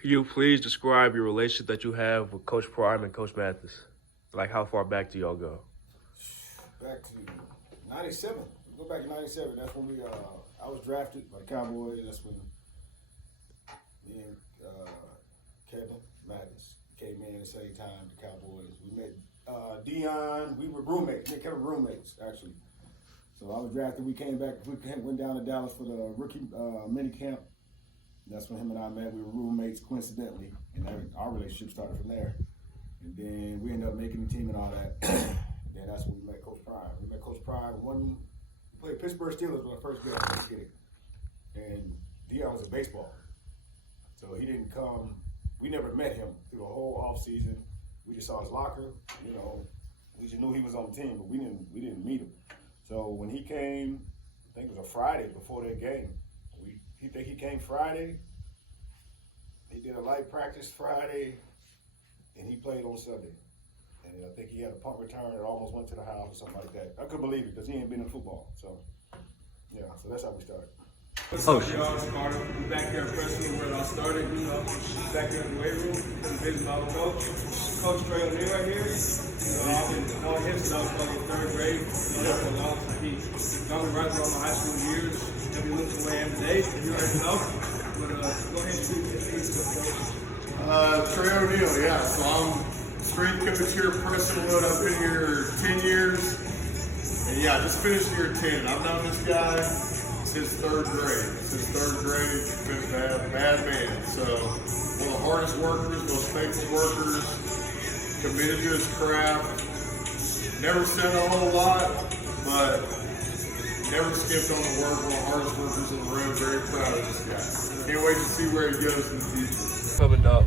Can you please describe your relationship that you have with Coach Prime and Coach Mathis? Like, how far back do y'all go? Back to '97. We go back to '97. That's when I was drafted by the Cowboys. That's when me and Kevin Mathis came in at the same time. The Cowboys. We met Dion. We were roommates. Me and Kevin were roommates actually. So I was drafted. We came back. We went down to Dallas for the rookie mini camp. That's when him and I met. We were roommates coincidentally, and our relationship started from there. And then we ended up making the team and all that. And then that's when we met Coach Prime. We met Coach Prime. We played Pittsburgh Steelers when I first game. I get it. And Dion was a baseball, so he didn't come. We never met him through the whole off season. We just saw his locker. You know, we just knew he was on the team, but we didn't meet him. So when he came, I think it was a Friday before that game. He came Friday. He did a light practice Friday, and he played on Sunday. And I think he had a punt return that almost went to the house or something like that. I couldn't believe it because he ain't been in football. So, yeah, so that's how we started. What's up, y'all? It's Carter. I'm back here at Preston where I started, back here in the weight room, visit my coach. Coach Trey O'Neill right here. I've been knowing him since I was in third grade. For a long time. He's got me right through all my high school years. Every look the way I am today, you already know. But go ahead and shoot Trey O'Neill, yeah. So I'm strength coach here at Prestonwood. I've been here 10 years. And yeah, I just finished year 10. I've known this guy since third grade. Been a bad man. So one of the hardest workers, most faithful workers, committed to his craft. Never said a whole lot, but never skipped on the work. One of the hardest workers in the room. Very proud of this guy. Can't wait to see where he goes in the future. Coming up.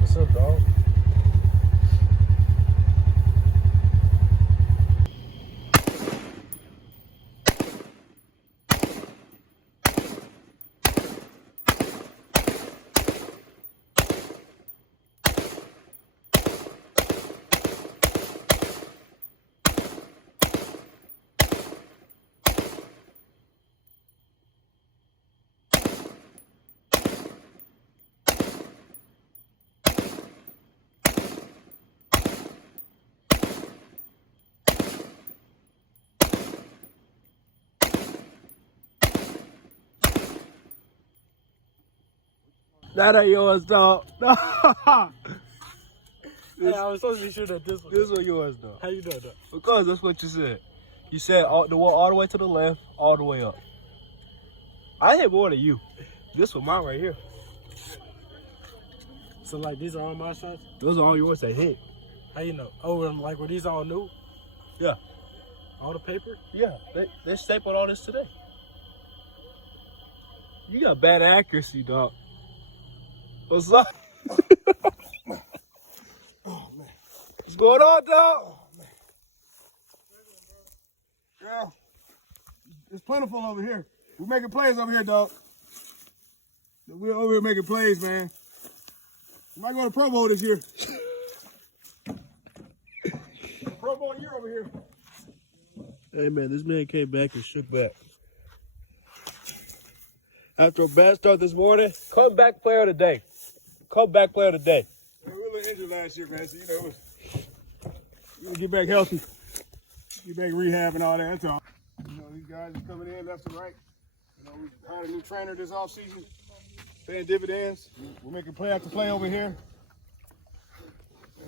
What's up, dog? That ain't yours, dog. No. Hey, I was supposed to be shooting at this one. This one yours, dog. How you doing that? Because that's what you said. You said the wall all the way to the left, all the way up. I hit more than you. This one mine right here. So like these are all my shots? Those are all yours that hit. How you know? Oh, like were these all new? Yeah. All the paper? Yeah. They stapled all this today. You got bad accuracy, dog. What's up? Oh, man. What's going on, dog? Oh, man. Yeah. It's plentiful over here. We're making plays over here, dog. We're over here making plays, man. We might go to Pro Bowl this year. Pro Bowl year over here. Hey, man, this man came back and shook back. After a bad start this morning, comeback player of the day. Comeback player of the day. Man, we were a little injured last year, man. So, we get back healthy. Get back rehab and all that. That's all. These guys are coming in left and right. We hired a new trainer this offseason, paying dividends. We're making play after play over here.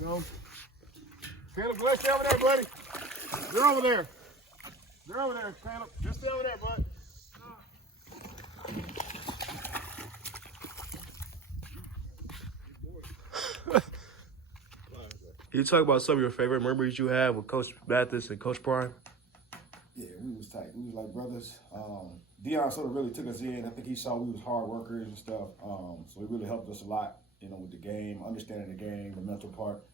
Caleb, let's stay over there, buddy. They're over there. Caleb. Just stay over there, bud. Can you talk about some of your favorite memories you have with Coach Mathis and Coach Prime? Yeah, we was tight. We was like brothers. Dion sort of really took us in. I think he saw we was hard workers and stuff. So he really helped us a lot, with the game, understanding the game, the mental part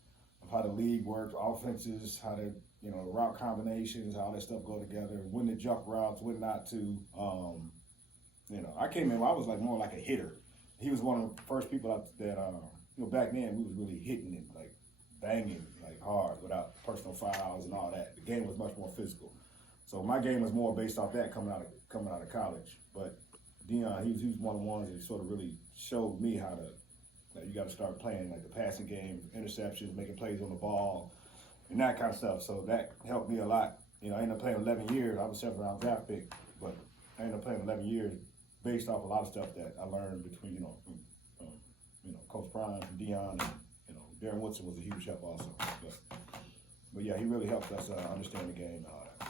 of how the league works, offenses, how to, route combinations, how all that stuff go together, when to jump routes, when not to. I came in, I was like more like a hitter. He was one of the first people that, back then we was really hitting it, like banging like hard without personal fouls and all that. The game was much more physical. So my game was more based off that coming out of college. But Dion, he was one of the ones that sort of really showed me how to. Like, you got to start playing like the passing game, interceptions, making plays on the ball, and that kind of stuff. So that helped me a lot. You know, I ended up playing 11 years. I was a 7th-round draft pick, but I ended up playing 11 years based off a lot of stuff that I learned between, from Coach Prime and Dion, and Darren Woodson was a huge help also. But yeah, he really helped us understand the game and all that.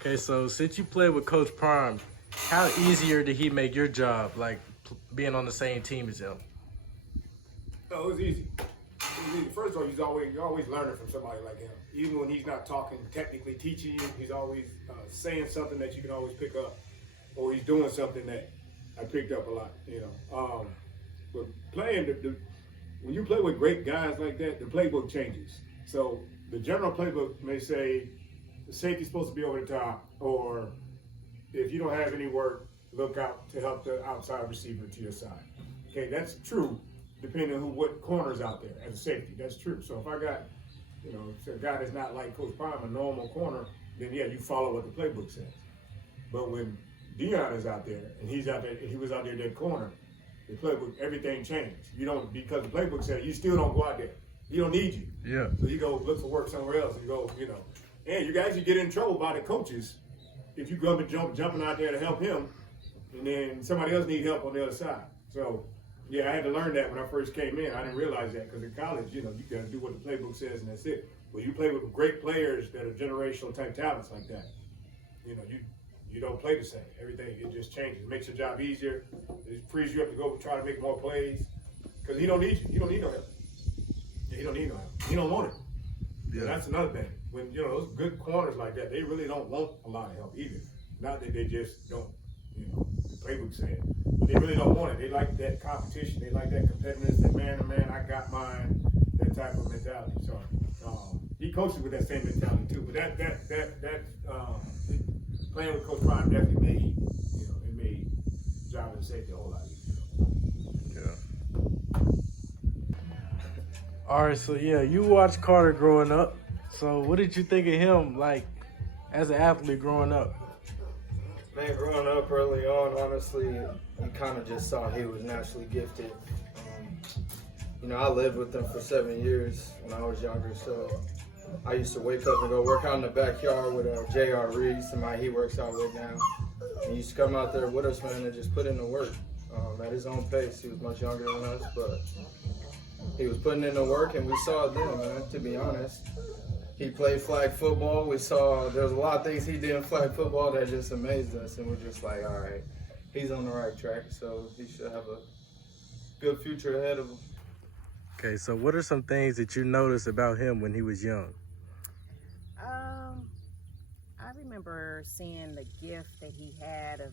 Okay, so since you played with Coach Prime, how easier did he make your job, like being on the same team as him? No, it was easy. First of all, you're always learning from somebody like him. Even when he's not talking, technically teaching you, he's always saying something that you can always pick up, or he's doing something that I picked up a lot. But playing, when you play with great guys like that, the playbook changes. So the general playbook may say the safety's supposed to be over the top, or if you don't have any work, look out to help the outside receiver to your side. Okay, that's true. Depending on what corner's out there as a safety, that's true. So if I got, a guy that's not like Coach Prime, a normal corner, then yeah, you follow what the playbook says. But when Dion is out there and he's out there, and he was out there at that corner, the playbook, everything changed. You don't, because the playbook said you still don't go out there. He don't need you. Yeah. So you go look for work somewhere else. And go, and you guys get in trouble by the coaches if you go up and jumping out there to help him, and then somebody else need help on the other side. So. Yeah, I had to learn that when I first came in. I didn't realize that because in college, you got to do what the playbook says and that's it. But you play with great players that are generational type talents like that. You don't play the same. Everything, it just changes. It makes your job easier. It frees you up to go try to make more plays because he don't need you. He don't need no help. Yeah, he don't need no help. He don't want it. Yeah. And that's another thing. When those good corners like that, they really don't want a lot of help either. Not that they just don't. The playbook said. But they really don't want it. They like that competition. They like that competitiveness, that man to man, I got mine, that type of mentality. So he coaches with that same mentality too. But that playing with Coach Prime definitely made job and safety a whole lot easier. Yeah. All right, so yeah, you watched Carter growing up. So what did you think of him, like, as an athlete growing up? Man, growing up early on, honestly, you kind of just saw he was naturally gifted. I lived with him for 7 years when I was younger, so I used to wake up and go work out in the backyard with J.R. Reed, somebody he works out with now. And he used to come out there with us, man, and just put in the work at his own pace. He was much younger than us, but he was putting in the work, and we saw it then, man, to be honest. He played flag football. We saw there's a lot of things he did in flag football that just amazed us, and we're just like, all right, he's on the right track, so he should have a good future ahead of him. Okay, so what are some things that you noticed about him when he was young? I remember seeing the gift that he had of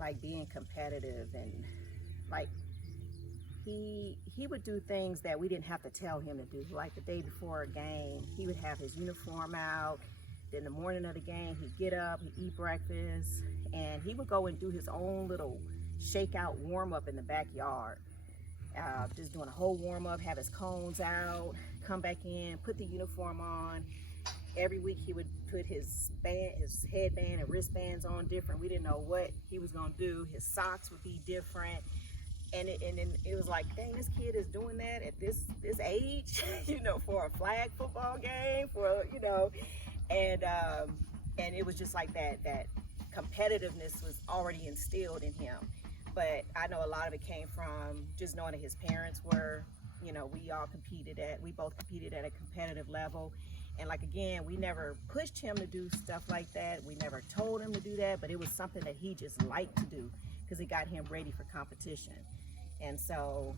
like being competitive, and like he would do things that we didn't have to tell him to do. Like the day before a game, he would have his uniform out. Then the morning of the game, he'd get up, he'd eat breakfast, and he would go and do his own little shakeout warm-up in the backyard. Just doing a whole warm-up, have his cones out, come back in, put the uniform on. Every week he would put his headband and wristbands on different. We didn't know what he was gonna do. His socks would be different. And then it was like, dang, this kid is doing that at this age, for a flag football game, and it was just like that competitiveness was already instilled in him. But I know a lot of it came from just knowing that his parents were, we both competed at a competitive level. And like, again, we never pushed him to do stuff like that. We never told him to do that, but it was something that he just liked to do because it got him ready for competition. And so,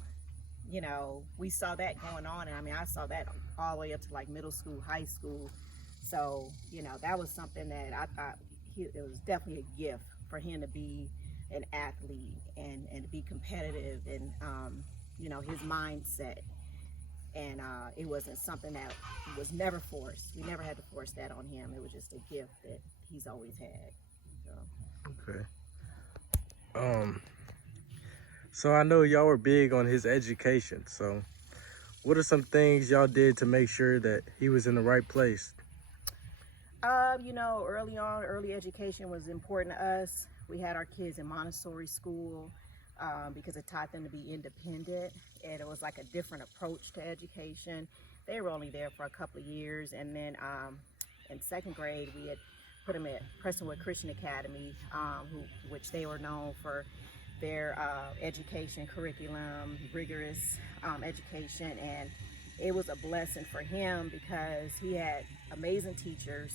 we saw that going on. And I saw that all the way up to like middle school, high school. So, that was something that I thought it was definitely a gift for him to be an athlete and to be competitive and, his mindset. And it wasn't something that was never forced. We never had to force that on him. It was just a gift that he's always had. So. Okay. So I know y'all were big on his education. So what are some things y'all did to make sure that he was in the right place? You know, early on, early education was important to us. We had our kids in Montessori school because it taught them to be independent, and it was like a different approach to education. They were only there for a couple of years, and then in second grade, we had put them at Prestonwood Christian Academy, which they were known for their education curriculum, rigorous education, and it was a blessing for him because he had amazing teachers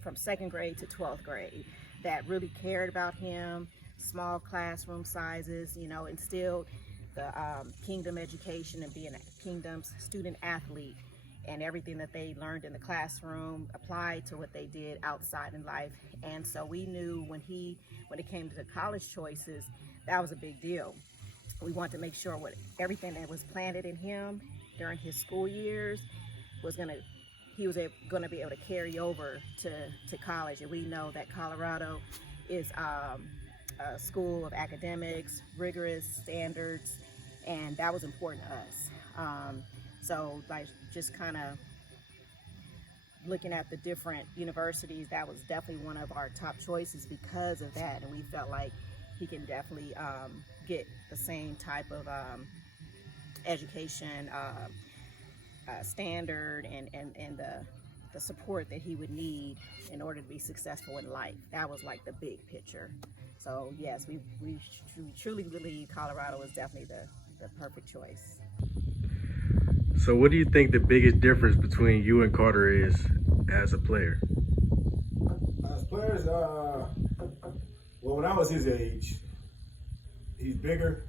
from second grade to 12th grade that really cared about him. Small classroom sizes, you know, instilled the kingdom education and being a kingdom's student athlete, and everything that they learned in the classroom applied to what they did outside in life. And so we knew when it came to the college choices, that was a big deal. We wanted to make sure everything that was planted in him during his school years he was going to be able to carry over to college. And we know that Colorado is a school of academics, rigorous standards, and that was important to us. So like just kind of looking at the different universities, that was definitely one of our top choices because of that, and we felt like he can definitely get the same type of education standard and the support that he would need in order to be successful in life. That was like the big picture. So yes, we truly believe Colorado is definitely the perfect choice. So what do you think the biggest difference between you and Carter is as a player? As players, well, when I was his age, he's bigger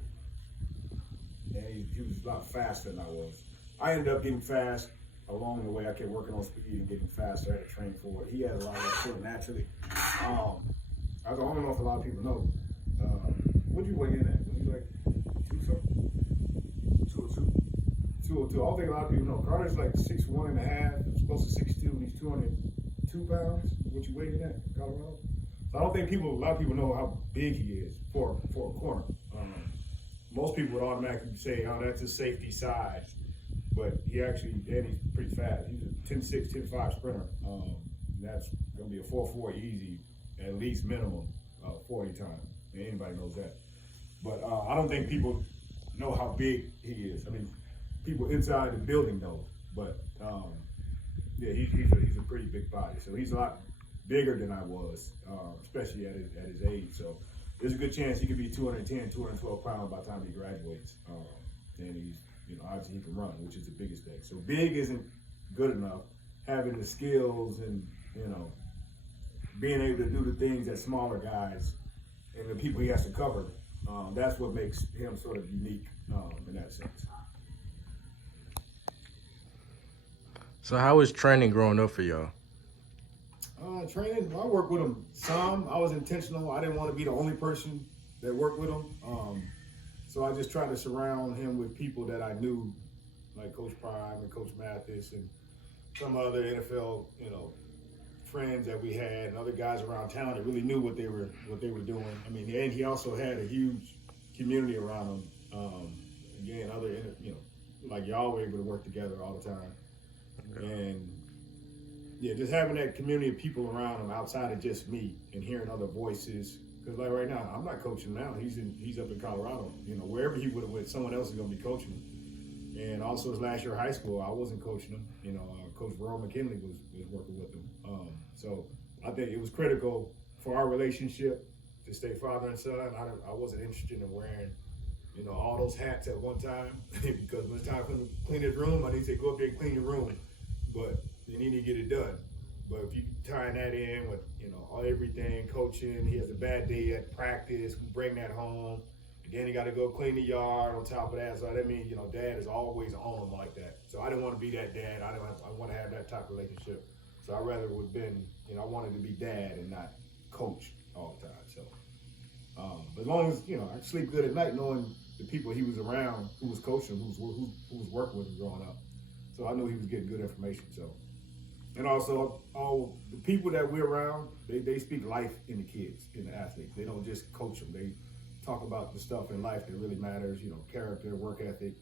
and he was a lot faster than I was. I ended up getting fast along the way. I kept working on speed and getting faster. I had to train for it. He had a lot of that sort of naturally. I don't know if a lot of people know. What do you weigh in at? Was you like 202? 202. I don't think a lot of people know. Carter's like 6'1 and a half. He's close to 6'2 and he's 202 pounds. What you weigh in at, Colorado? So I don't think a lot of people know how big he is for a corner. Most people would automatically say, oh, that's his safety size. But he's pretty fast. He's a 10'6", 10'5 sprinter. That's going to be a 4.4 easy, at least minimum 40 times. And anybody knows that. But I don't think people know how big he is. I mean, people inside the building know. But yeah, he's a pretty big body. So he's a lot bigger than I was, especially at his age. So there's a good chance he could be 210, 212 pounds by the time he graduates. And he's, obviously he can run, which is the biggest thing. So big isn't good enough. Having the skills and, being able to do the things that smaller guys and the people he has to cover, that's what makes him sort of unique in that sense. So how was training growing up for y'all? Training, I worked with him some. I was intentional. I didn't want to be the only person that worked with him. So I just tried to surround him with people that I knew, like Coach Prime and Coach Mathis and some other NFL, friends that we had and other guys around town that really knew what they were doing. I mean, and he also had a huge community around him. Again, other, like y'all were able to work together all the time. And yeah, just having that community of people around him outside of just me and hearing other voices. Because like right now, I'm not coaching now. He's up in Colorado. Wherever he would have went, someone else is going to be coaching him. And also his last year of high school, I wasn't coaching him. Coach Roy McKinley was working with him. So I think it was critical for our relationship to stay father and son. I wasn't interested in wearing, all those hats at one time because when it's time for him to clean his room, I need to say, go up there and clean your room. But you need to get it done. But if you tie that in with, everything, coaching, he has a bad day at practice, we bring that home. Then he got to go clean the yard on top of that. So that means, dad is always on him like that. So I didn't want to be that dad. I want to have that type of relationship. So I rather would have been, I wanted to be dad and not coach all the time. So, but as long as, I sleep good at night knowing the people he was around, who was coaching, who was working with him growing up. So I knew he was getting good information. So, and also all the people that we're around, they speak life in the kids, in the athletes. They don't just coach them. They talk about the stuff in life that really matters, character, work ethic,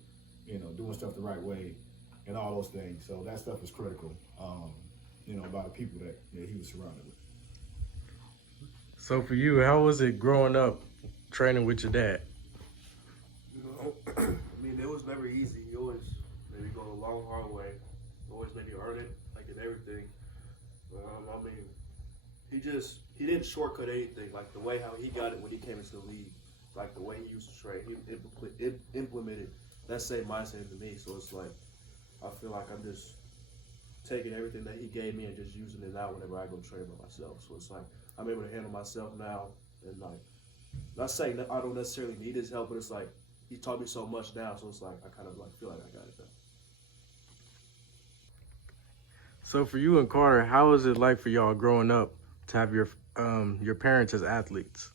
doing stuff the right way, and all those things. So that stuff is critical, by the people that he was surrounded with. So for you, how was it growing up training with your dad? I mean, it was never easy. He always made me go the long, hard way. Always made me earn it, like in everything. I mean, he didn't shortcut anything. Like the way how he got it when he came into the league, like the way he used to train, he implemented that same mindset into me. So it's like, I feel like I'm just taking everything that he gave me and just using it out whenever I go train by myself. So it's like, I'm able to handle myself now, and like, not saying that I don't necessarily need his help, but it's like, he taught me so much now, so it's like, I kind of like feel like I got it now. So for you and Carter, how was it like for y'all growing up to have your parents as athletes?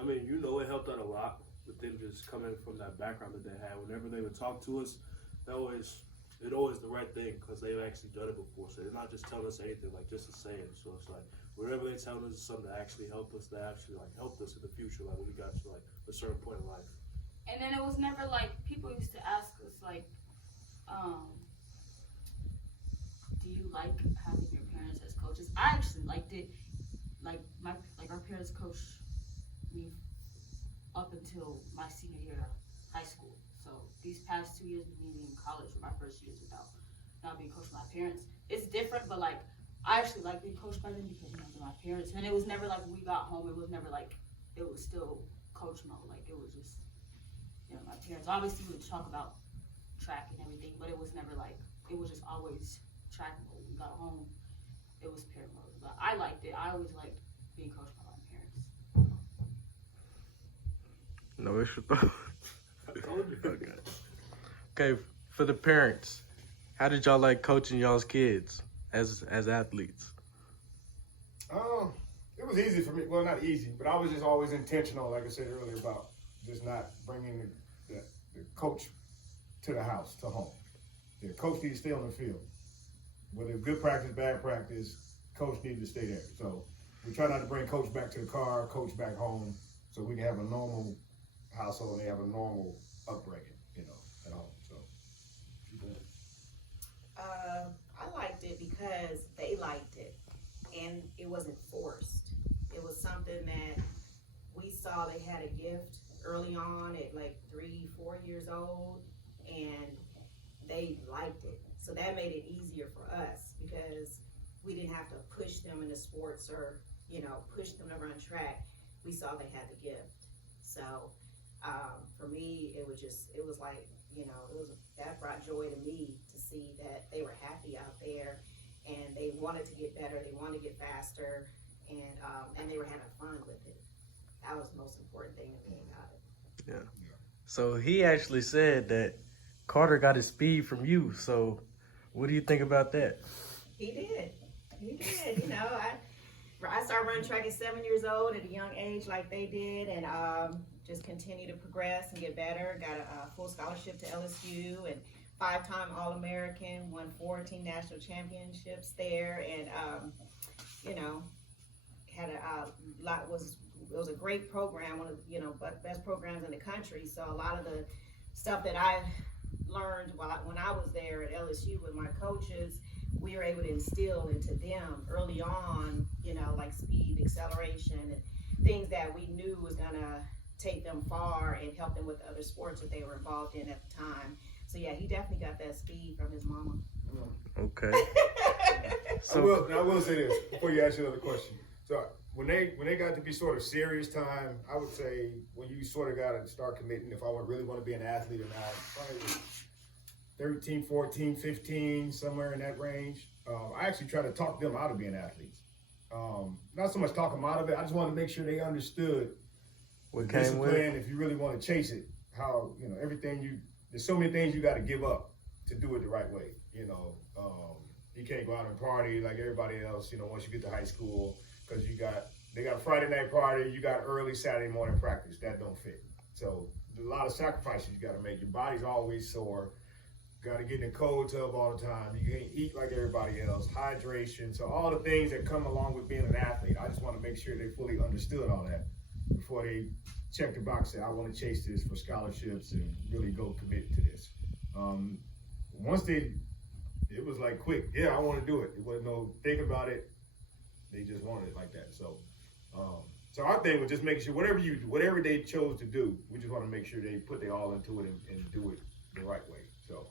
I mean, it helped out a lot with them just coming from that background that they had. Whenever they would talk to us, it always the right thing because they've actually done it before. So they're not just telling us anything, like just to say it. So it's like, whenever they tell us something that actually helped us, that actually like helped us in the future, like when we got to like a certain point in life. And then it was never like, people used to ask us like, do you like having your parents as coaches? I actually liked it. Like our parents coached me up until my senior year of high school. So these past 2 years of me being in college were my first years without not being coached by my parents. It's different, but like I actually like being coached by them because they're my parents. And it was never like when we got home, it was never like it was still coach mode. Like it was just my parents. Obviously we would talk about track and everything, but it was never like it was just always track mode. We got home, it was parent mode. But I liked it. I always liked being coached by my parents. No issue. Okay, for the parents, how did y'all like coaching y'all's kids as athletes? It was easy for me. Well, not easy, but I was just always intentional, like I said earlier, about just not bringing the coach to the house, to home. The coach needs to stay on the field. Whether it's good practice, bad practice, coach needs to stay there. So we try not to bring coach back to the car, coach back home, so we can have a normal household and they have a normal upbringing, at home. So I liked it because they liked it, and it wasn't forced. It was something that we saw they had a gift early on at like 3-4 years old, and they liked it. So that made it easier for us because we didn't have to push them into sports or, push them to run track. We saw they had the gift. So for me, it was like, that brought joy to me to see that they were happy out there and they wanted to get better, they wanted to get faster, and they were having fun with it. That was the most important thing to me about it. Yeah. So he actually said that Carter got his speed from you. So what do you think about that? He did. I started running track at 7 years old at a young age like they did, and just continue to progress and get better. Got a full scholarship to LSU and 5-time All-American, won 4 team national championships there, and had a lot. It was a great program, one of best programs in the country. So a lot of the stuff that I learned when I was there at LSU with my coaches, we were able to instill into them early on, like speed, acceleration, and things that we knew was gonna take them far and help them with other sports that they were involved in at the time. So yeah, he definitely got that speed from his mama. Okay. So I will say this before you ask another question. So when they got to be sort of serious time, I would say when you sort of got to start committing, if I really want to be an athlete or not, probably 13, 14, 15, somewhere in that range. I actually try to talk them out of being athletes. Not so much talk them out of it. I just wanted to make sure they understood what the came discipline. with it. If you really want to chase it, how there's so many things you got to give up to do it the right way. You can't go out and party like everybody else. Once you get to high school, because they got a Friday night party, you got early Saturday morning practice. That don't fit. So there's a lot of sacrifices you got to make. Your body's always sore. Got to get in the cold tub all the time. You can't eat like everybody else. Hydration. So all the things that come along with being an athlete. I just want to make sure they fully understood all that before they check the box that I want to chase this for scholarships and really go commit to this. Once it was like quick, yeah, I want to do it. It wasn't no think about it. They just wanted it like that. So our thing was just making sure whatever they chose to do, we just want to make sure they put their all into it and do it the right way. So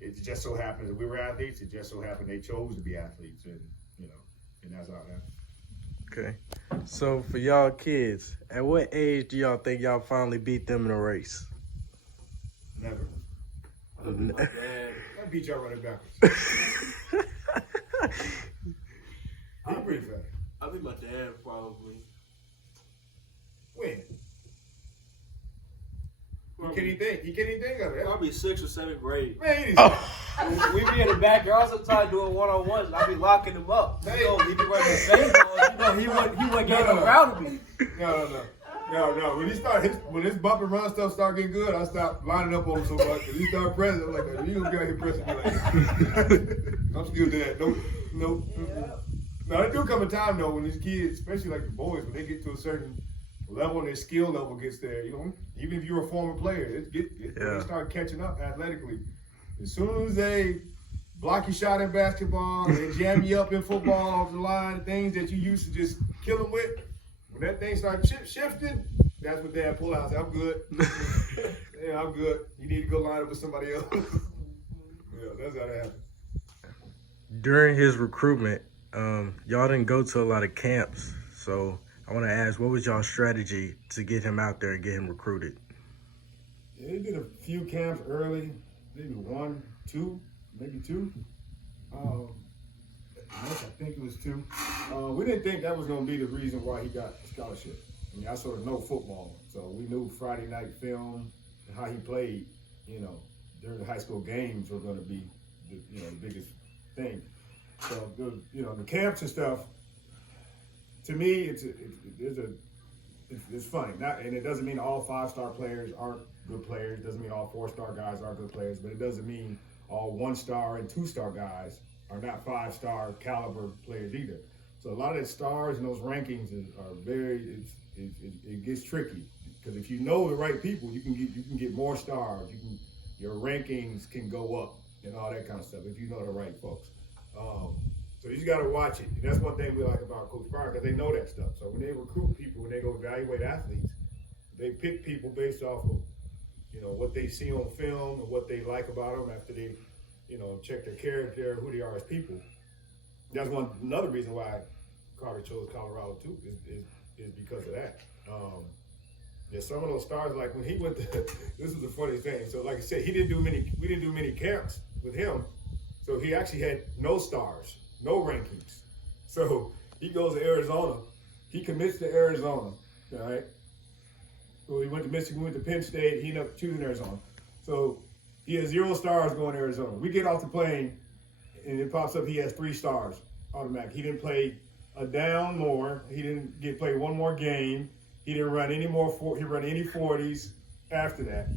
it just so happened that we were athletes. It just so happened they chose to be athletes, and and that's how it happened. Okay. So for y'all kids, at what age do y'all think y'all finally beat them in a race? Never. I beat my dad. I beat y'all running backwards. I'm pretty fast. I beat my dad probably. When? He can't even think of it. Probably 6th or 7th grade. Man, We be in the backyard sometimes doing one-on-ones. I be locking him up. He be running the same ball. He wasn't getting around to me. No. When his bump and run stuff start getting good, I stop lining up on him so much. Cause he start pressing, I'm like, you don't get out here pressing me like I'm still that. No. Now there do come a time though when these kids, especially like the boys, when they get to a certain level and their skill level gets there, even if you're a former player, they start catching up athletically. As soon as they block your shot in basketball, they jam you up in football off the line, things that you used to just kill them with, when that thing starts shifting, that's what Dad pull out. Say, I'm good. Yeah, I'm good. You need to go line up with somebody else. Yeah, that's how that happened. During his recruitment, y'all didn't go to a lot of camps, so I want to ask, what was y'all's strategy to get him out there and get him recruited? Yeah, they did a few camps early, maybe 1, 2, maybe 2. I think it was 2. We didn't think that was going to be the reason why he got a scholarship. I mean, I sort of know football, so we knew Friday night film and how he played, during the high school games were going to be the biggest thing. So, the camps and stuff, to me, it's funny. And it doesn't mean all 5-star players aren't good players. It doesn't mean all 4-star guys aren't good players. But it doesn't mean all 1-star and 2-star guys are not 5-star caliber players either. So a lot of the stars in those rankings are it gets tricky because if you know the right people, you can get more stars. Your rankings can go up and all that kind of stuff if you know the right folks. So you just got to watch it. And that's one thing we like about Coach Pryor because they know that stuff. So when they recruit people, when they go evaluate athletes, they pick people based off of, what they see on film and what they like about them after they, check their character, who they are as people. That's another reason why Carter chose Colorado too is because of that. Some of those stars, like when he went to, this is the funny thing. So like I said, we didn't do many camps with him. So he actually had no stars, no rankings. So he goes to Arizona. He commits to Arizona, all right? So he went to Michigan, went to Penn State. He ended up choosing Arizona. So he has 0 stars going to Arizona. We get off the plane, and it pops up he has 3 stars automatic. He didn't play a down more. He didn't play one more game. He didn't run any more. He ran any 40s after that.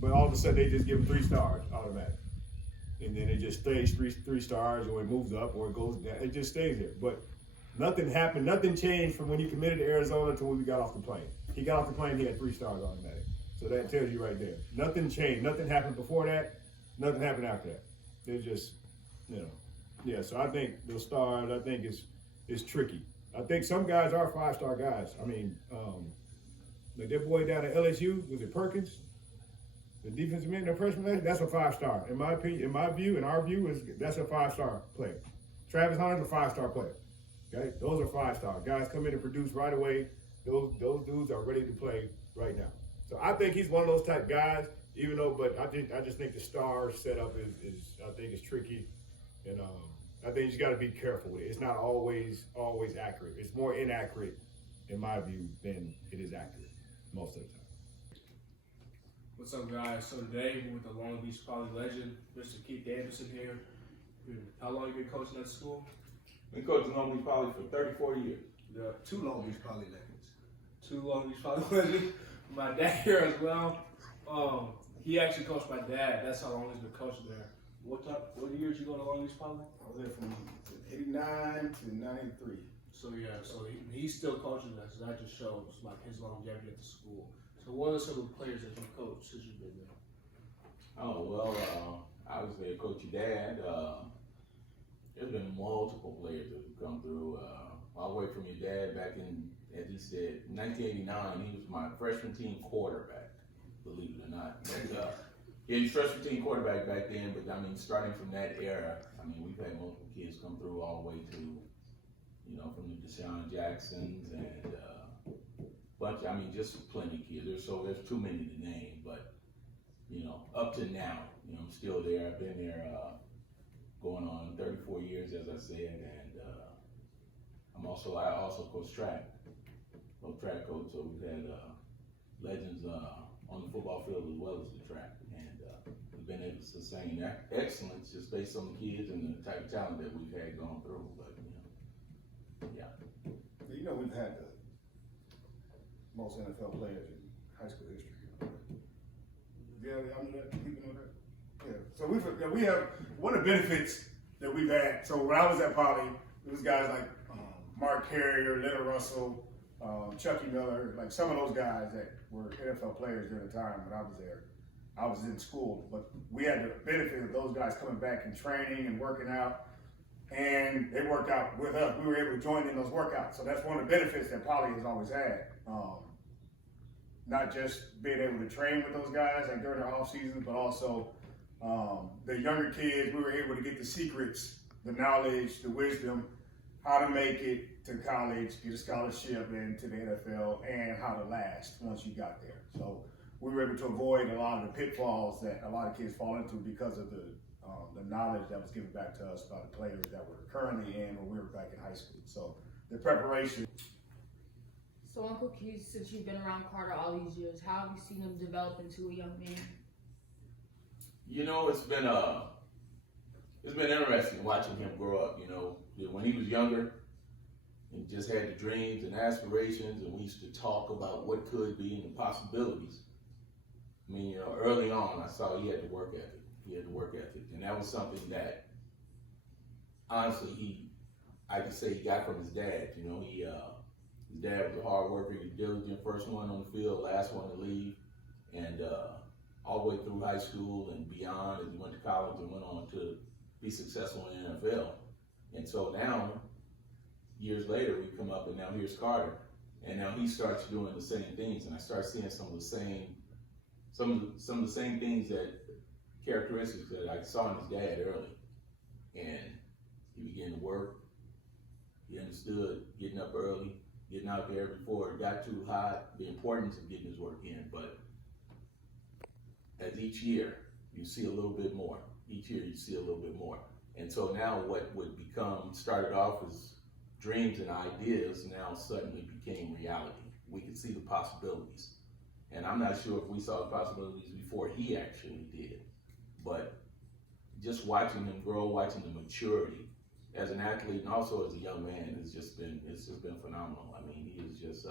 But all of a sudden, they just give him 3 stars automatic. And then it just stays 3 stars, or it moves up, or it goes down. It just stays there. But nothing happened. Nothing changed from when he committed to Arizona until when we got off the plane. He got off the plane, he had 3 stars automatic. So that tells you right there. Nothing changed. Nothing happened before that. Nothing happened after that. It's just, Yeah, so I think those stars, is tricky. I think some guys are 5-star guys. I mean, like that boy down at LSU, was it Perkins? The defensive man, the freshman, that's a 5-star. In my opinion, in our view, that's a 5-star player. Travis Hunter's a 5-star player. Okay, those are 5-star guys. Come in and produce right away. Those dudes are ready to play right now. So I think he's one of those type guys. But I just think the star setup is tricky, and I think you just got to be careful with it. It's not always accurate. It's more inaccurate, in my view, than it is accurate most of the time. What's up, guys? So today we're with the Long Beach Poly legend, Mr. Keith Anderson here. How long you been coaching at school? Been coaching Long Beach Poly for 34 years. Yeah, 2 Long Beach Poly legends. 2 Long Beach Poly legends. My dad here as well. He actually coached my dad. That's how long he's been coaching there. What year did you go to Long Beach Poly? I was there from 89 to 93. So he's still coaching us. That just shows like his longevity at the school. So what are some of the players that you've coached since you've been there? Oh, well, obviously, Coach your dad. There's been multiple players that have come through. All the way from your dad back in, as he said, 1989, he was my freshman team quarterback, believe it or not. He was freshman team quarterback back then, but I mean, starting from that era, I mean, we've had multiple kids come through all the way to, you know, from the Deshaun Jacksons and bunch. I mean, just plenty of kids. There's too many to name, but you know, up to now, you know, I'm still there. I've been there going on 34 years, as I said, and I also coach track. I'm track coach, so we've had legends on the football field as well as the track, and we've been able to sustain that excellence just based on the kids and the type of talent that we've had going through. But You know, we've had the most NFL players in high school history. Yeah, I know that. People know that. Yeah. So we have one of the benefits that we've had. So when I was at Poly, it was guys like Mark Carrier, Leonard Russell, Chucky Miller, like some of those guys that were NFL players during the time when I was there. I was in school, but we had the benefit of those guys coming back and training and working out, and they worked out with us. We were able to join in those workouts. So that's one of the benefits that Poly has always had. Not just being able to train with those guys like during their off season, but also the younger kids, we were able to get the secrets, the knowledge, the wisdom, how to make it to college, get a scholarship into the NFL, and how to last once you got there. So we were able to avoid a lot of the pitfalls that a lot of kids fall into because of the knowledge that was given back to us by the players that were currently in when we were back in high school. So the preparation. So Uncle Keith, since you've been around Carter all these years, how have you seen him develop into a young man? you know, it's been interesting watching him grow up. You know, when he was younger, and just had the dreams and aspirations, and we used to talk about what could be and the possibilities. I mean, you know, early on, I saw he had the work ethic. And that was something that, honestly, I could say he got from his dad. You know, his dad was a hard worker, he was diligent, first one on the field, last one to leave, and all the way through high school and beyond, as he went to college and went on to be successful in the NFL. And so now, years later, we come up and now here's Carter, and now he starts doing the same things, and I start seeing some of the same things, that characteristics that I saw in his dad early. And he began to work. He understood getting up early, getting out there before it got too hot, the importance of getting his work in. But as each year, you see a little bit more. Each year, you see a little bit more. And so now what would started off as dreams and ideas now suddenly became reality. We could see the possibilities. And I'm not sure if we saw the possibilities before he actually did. But just watching him grow, watching the maturity as an athlete and also as a young man, it's just been phenomenal. I mean, he is just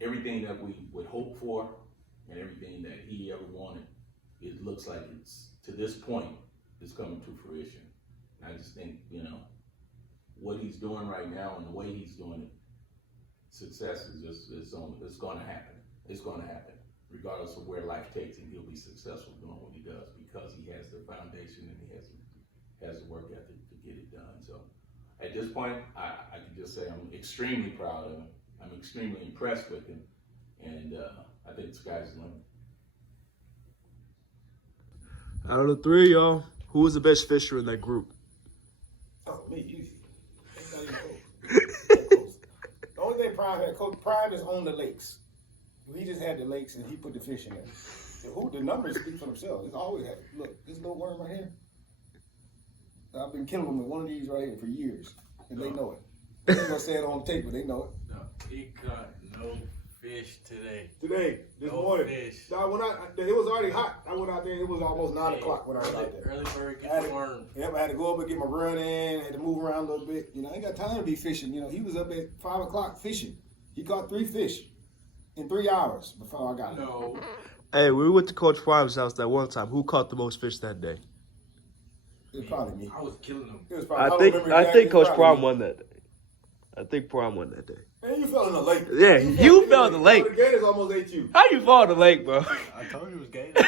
everything that we would hope for and everything that he ever wanted. It looks like it's, to this point, is coming to fruition. And I just think, you know, what he's doing right now and the way he's doing it, success is just, it's going to happen. It's going to happen. Regardless of where life takes him, he'll be successful doing what he does because he has the foundation and he has the work ethic to get it done. So at this point, I can just say I'm extremely proud of him. I'm extremely impressed with him. And I think the sky's the limit. Out of the three of y'all, who was the best fisher in that group? Oh, me, easy. That's not even close. The only thing Prime had, Coach Prime is on the lakes. He just had the lakes and he put the fish in there. The numbers speak for themselves. It's always had. Look, this little worm right here. I've been killing them with one of these right here for years, and they know it. They're gonna say it on tape, but they know it. No, he caught no fish today. This No morning. fish. No, it was already hot. I went out there. It was almost 9 o'clock when I was out there. Early bird gets the worm. Yep, I had to go up and get my run in. Had to move around a little bit. You know, I ain't got time to be fishing. You know, he was up at 5 o'clock fishing. He caught 3 fish in 3 hours before I got him. No. Hey, we went to Coach Prime's house that one time. Who caught the most fish that day? It was probably me. I was killing him. It was probably, I think Coach Prime won that day. I think Prime won that day. Man, you fell in the lake. Yeah, you fell in the lake. The Gators almost ate you. How you fall in the lake, bro? I told you it was gay. The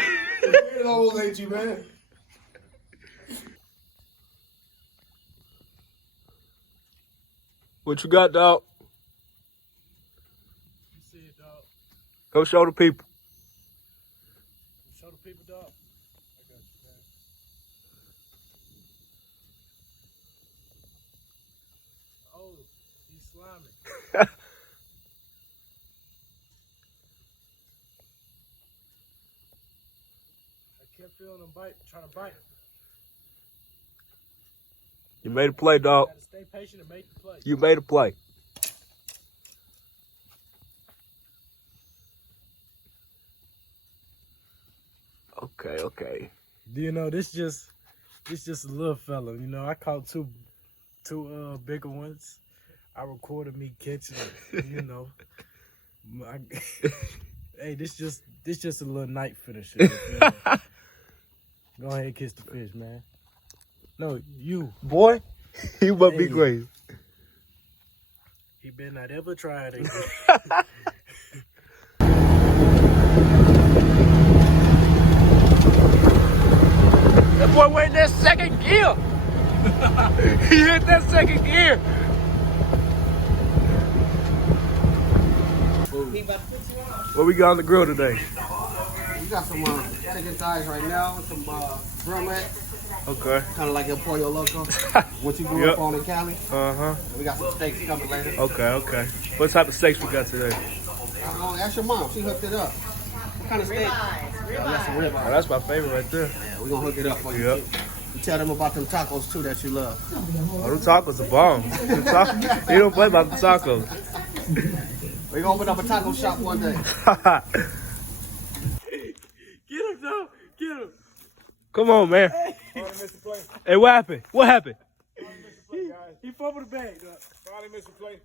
Gators almost ate you, man. What you got, dog? You see it, dog. Go show the people. Show the people, dog. I got you, man. Oh, he's slimy. I kept feeling him trying to bite. You made a play, dog. Gotta stay patient and make the play. You made a play. Okay. Do you know this just a little fella? You know, I caught two bigger ones. I recorded me catching it. You know, hey, this just a little night finisher. You know? Go ahead and kiss the fish, man. No, you Boy, you must be Hey. crazy. he better not ever try it again. That boy went in that second gear. He hit that second gear. What we got on the grill today? We got some chicken thighs right now, some drumette, Okay. kind of like El Pollo Loco. What you grew Yep. up on in Cali. Uh-huh. We got some steaks coming later. Okay. What type of steaks we got today? Ask your mom, she hooked it up. What kind of steak? That's some ribeye. Oh, that's my favorite right there. Yeah, we're gonna hook it up for you. Yep. Too. You tell them about them tacos too that you love. Oh, them tacos are bomb. You don't play about the tacos. We're gonna open up a taco shop one day. Get him, dog. Get him. Come on, man. Hey, what happened? What happened? He fumbled the bag. Finally missed a play.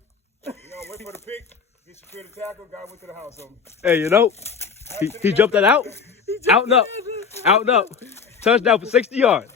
You know, wait for the pick. Get secured the tackle. Guy went to the house on me. Hey, you know, he jumped that out. Out and up. Out and up. Touchdown for 60 yards.